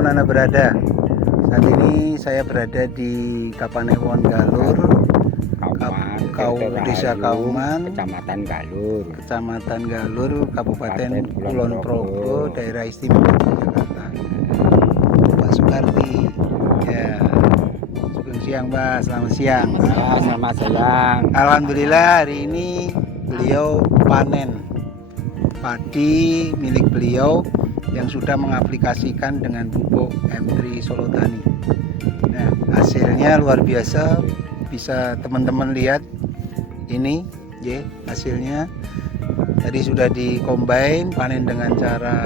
dimanapun Anda berada. Saat ini saya berada di Kapanewon Galur, Desa Kauman, Kecamatan Galur, Kabupaten Kulon Progo, Daerah Istimewa Yogyakarta. Pak Sukarti, ya. Selamat siang, Mbak. Selamat siang. Selamat siang. Alhamdulillah hari ini beliau panen padi milik beliau yang sudah mengaplikasikan dengan pupuk M3 Solotani. Nah, hasilnya luar biasa, bisa teman-teman lihat ini, ya, hasilnya. Tadi sudah di-combine, panen dengan cara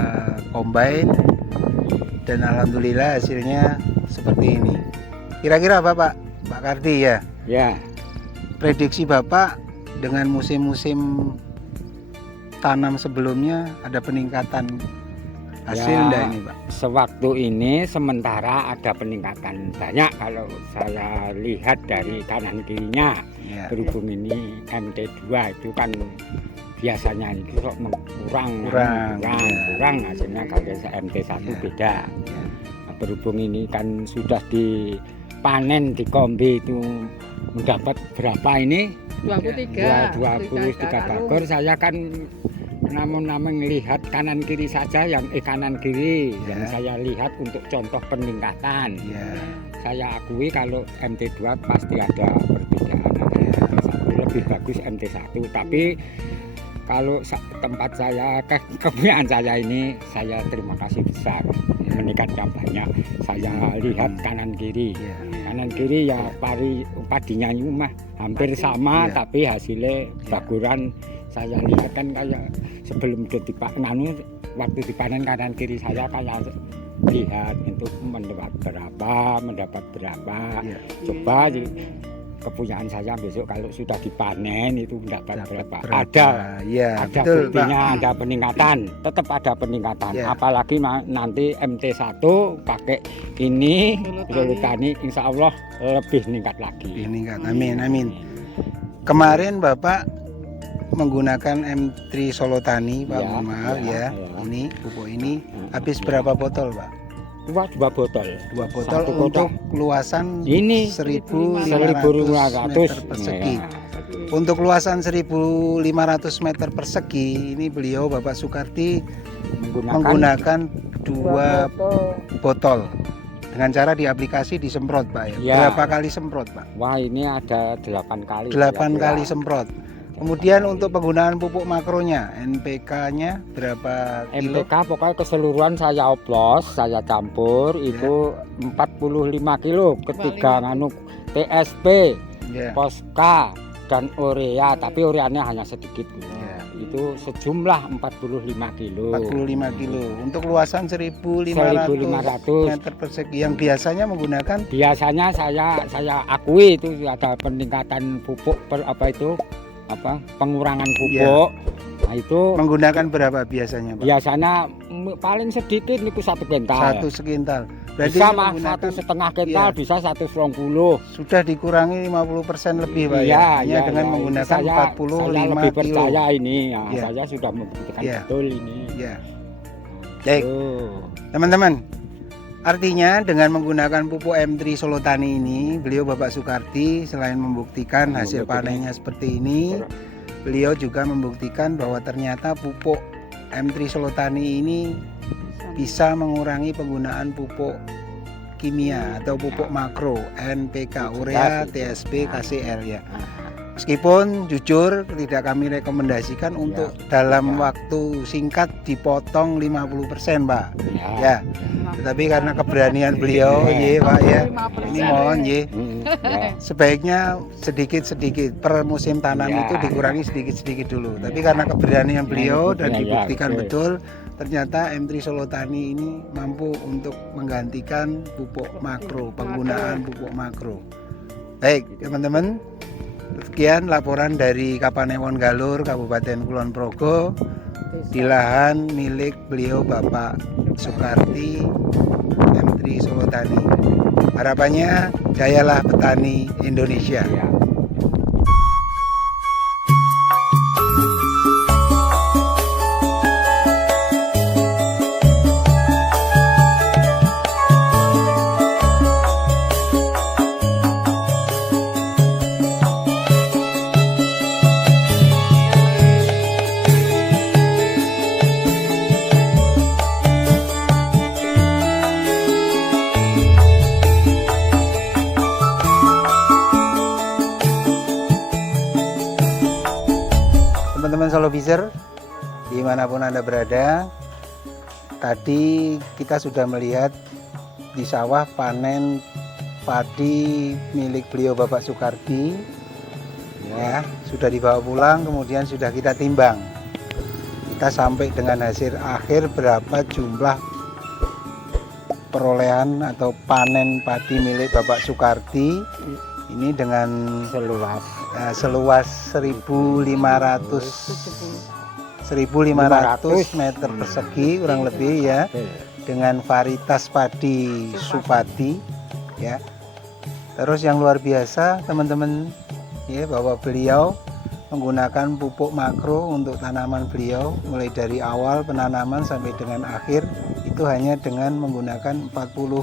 combine, dan alhamdulillah hasilnya seperti ini. Kira-kira apa, Pak Karti ya? Ya. Prediksi Bapak dengan musim-musim tanam sebelumnya ada peningkatan hasil enggak ini, Pak? Sewaktu ini sementara ada peningkatan banyak kalau saya lihat dari kanan kirinya. Ya. Berhubung ini MT2 itu kan biasanya itu kurang hasilnya. Kalau MT1 ya. beda. Ya. Nah, berhubung ini kan sudah dipanen di kombi itu mendapat berapa ini? 23 bakor. Saya kan namun melihat kanan kiri saja, yang kanan kiri yang saya lihat untuk contoh peningkatan. Saya akui kalau MT2 pasti ada perbedaan. Lebih bagus MT1, tapi kalau tempat saya, kepunyaan saya ini, saya terima kasih besar meningkatkan banyak. Saya lihat kanan kiri ya padinya ini mah hampir sama, tapi hasilnya baguran. Saya lihat kan kayak sebelum waktu dipanen kanan kiri saya kayak lihat itu mendapat berapa. Coba kepunyaan saya besok kalau sudah dipanen itu mendapat berapa. Ada buktinya, ada peningkatan, tetap ada peningkatan. Apalagi nanti MT1 pakai ini Solotani, insya Allah lebih meningkat lagi. Amin. Kemarin Bapak menggunakan M3 Solotani, Pak, maaf ya. Ini pupuk ini habis berapa botol, Pak? Dua botol untuk luasan ini 1.500 meter persegi. Untuk luasan 1.500 meter persegi ini beliau Bapak Sukarti menggunakan 2 botol dengan cara diaplikasi disemprot, Pak ya. Berapa kali semprot, Pak? Wah, ini ada 8 kali. 8 kali semprot. Kemudian untuk penggunaan pupuk makronya, NPK-nya berapa kilo? NPK pokoknya keseluruhan saya oplos, saya campur itu 45 kilo ketika TSP, Poska dan urea, tapi ureanya hanya sedikit. Itu sejumlah 45 kilo. Untuk luasan 1.500 meter persegi yang biasanya menggunakan. Biasanya saya akui itu ada peningkatan pupuk pengurangan pupuk. Nah, itu menggunakan berapa biasanya, Pak? Biasanya paling sedikit niku 1 kintal. 1 sekintal. Berarti bisa mah 1,5 kintal, bisa 120. Sudah dikurangi 50% lebih, Pak. Dengan menggunakan 45 saya lebih kilo. Percaya ini. Saya sudah membuktikan betul ini. Baik. Teman-teman, artinya dengan menggunakan pupuk M3 Solotani ini, beliau Bapak Sukarti selain membuktikan hasil panennya seperti ini, beliau juga membuktikan bahwa ternyata pupuk M3 Solotani ini bisa mengurangi penggunaan pupuk kimia atau pupuk makro, NPK, urea, TSP, KCL ya. Meskipun jujur tidak kami rekomendasikan untuk dalam waktu singkat dipotong 50%, Pak. Tetapi karena keberanian beliau, Pak ya. Ini mohon sebaiknya sedikit-sedikit per musim tanam itu dikurangi sedikit-sedikit dulu. Tapi karena keberanian beliau dan dibuktikan betul, ternyata M3 Solotani ini mampu untuk menggantikan pupuk makro, penggunaan pupuk makro. Baik, teman-teman. Sekian laporan dari Kapanewon Galur, Kabupaten Kulon Progo, di lahan milik beliau Bapak Sukarti M3 Solotani. Harapannya jayalah petani Indonesia. teman-teman Solo Viser, dimanapun Anda berada, tadi kita sudah melihat di sawah panen padi milik beliau Bapak Sukarti, ya, sudah dibawa pulang, kemudian sudah kita timbang. Kita sampai dengan hasil akhir berapa jumlah perolehan atau panen padi milik Bapak Sukarti ini dengan seluas 1.500 meter persegi kurang lebih ya, dengan varietas padi Supati ya. Terus yang luar biasa teman-teman ya, bahwa beliau menggunakan pupuk makro untuk tanaman beliau mulai dari awal penanaman sampai dengan akhir itu hanya dengan menggunakan 45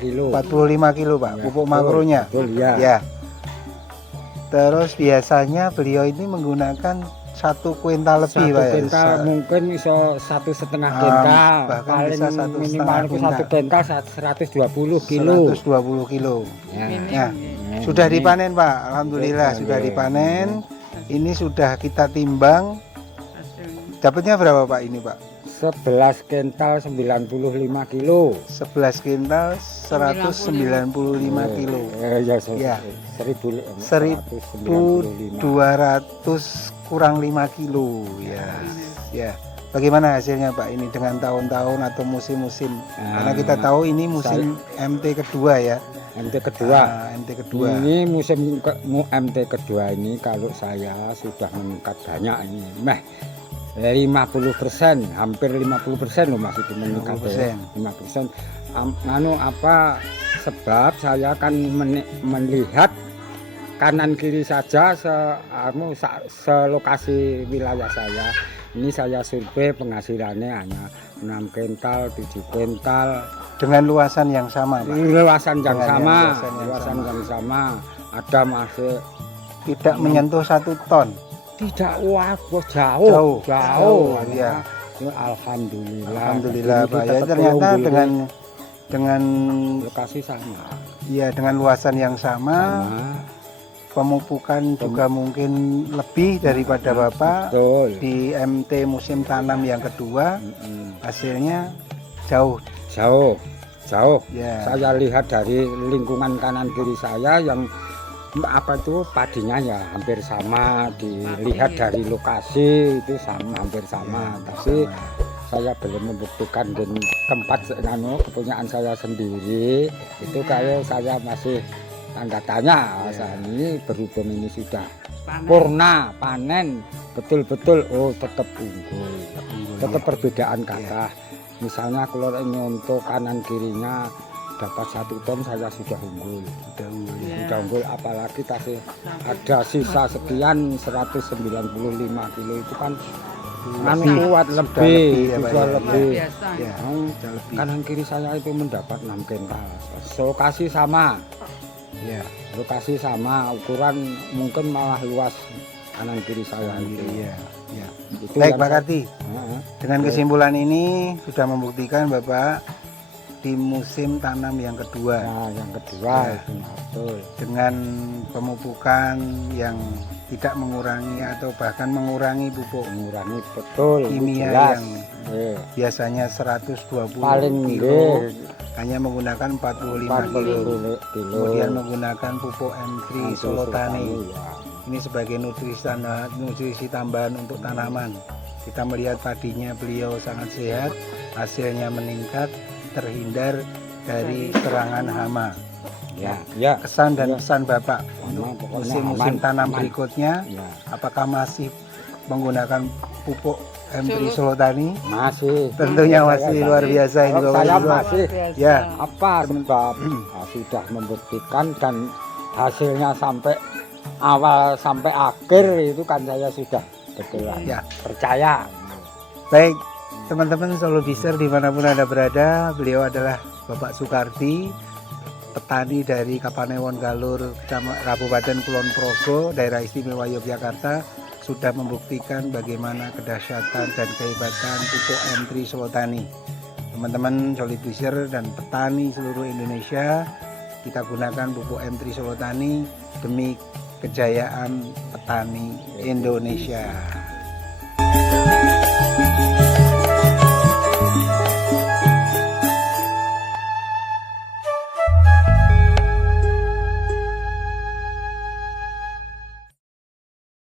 kilo Pak ya, pupuk makronya. Betul, ya. Ya. Terus biasanya beliau ini menggunakan 1 kuintal lebih Pak ya. Kuintal mungkin bisa 1,5 kuintal, bahkan paling bisa 1,5 minimal 1 kuintal 120 kilo. 120 kilo. Ya. Nah, sudah dipanen Pak, alhamdulillah sudah dipanen. Ini sudah kita timbang. Dapatnya berapa Pak ini Pak? 11 kuintal 95 kilo. 11 kuintal 195 kilo. Ya. 1.200 kurang 5 kilo ya. Ya. Bagaimana hasilnya Pak ini dengan tahun-tahun atau musim-musim? Karena kita tahu ini musim MT kedua ya. MT kedua. MT kedua. Ini musim MT kedua ini kalau saya sudah meningkat banyak ini. 50%, hampir 50% loh masih meningkat 50%. Apa sebab saya akan melihat kanan kiri saja selokasi wilayah saya. Ini saya survei penghasilannya hanya 6 kuintal, 7 kuintal dengan luasan yang sama Pak. Luasan yang sama. Ada masih tidak menyentuh 1 ton. Tidak, jauh ya. Alhamdulillah Pak ya, ternyata dengan lokasi sama. Iya, dengan luasan yang sama. Pemupukan juga mungkin lebih daripada Bapak. Betul. Di MT musim tanam yang kedua. Hasilnya jauh ya. Saya lihat dari lingkungan kanan kiri saya yang padinya ya hampir sama, dilihat dari lokasi itu hampir sama, tapi saya belum membuktikan dan tempat kepunyaan saya sendiri itu kalau saya masih tanda tanya. Ini berhubung ini sudah purna panen betul-betul, tetap unggul, tetap perbedaan kata. Misalnya kalau untuk kanan kirinya dapat 1 ton saya sudah unggul, apalagi kasih ada sisa sekian 195 kilo itu kan kuat lebih. Kanan kiri saya itu mendapat 6 kuintal. Lokasi sama ya, lokasi sama, ukuran mungkin malah luas kanan kiri saya itu ya. Baik Pak Karti, dengan kesimpulan ini sudah membuktikan Bapak di musim tanam yang kedua. Ya, betul. Dengan pemupukan yang tidak mengurangi atau bahkan mengurangi pupuk, kimia yang biasanya 120 kilo hanya menggunakan 45 kilo. Kemudian menggunakan pupuk M3 Solotani. Ini sebagai nutrisi tambahan untuk tanaman. Kita melihat padinya beliau sangat sehat, hasilnya meningkat, terhindar dari serangan hama. Kesan dan pesan Bapak untuk musim-musim tanam berikutnya, apakah masih menggunakan pupuk M3 Solotani? Masih. Tentunya masih luar biasa ini Bapak. Saya masih. Ya. Apa sebab sudah membuktikan dan hasilnya sampai awal sampai akhir itu kan saya sudah betulan percaya. Baik. Teman-teman Solo Viser dimanapun Anda berada, beliau adalah Bapak Sukarti, petani dari Kapanewon Galur, Kabupaten Kulon Progo, Daerah Istimewa Yogyakarta, sudah membuktikan bagaimana kedahsyatan dan kehebatan pupuk M3 Solotani. Teman-teman Solo Viser dan petani seluruh Indonesia, kita gunakan pupuk M3 Solotani demi kejayaan petani Indonesia.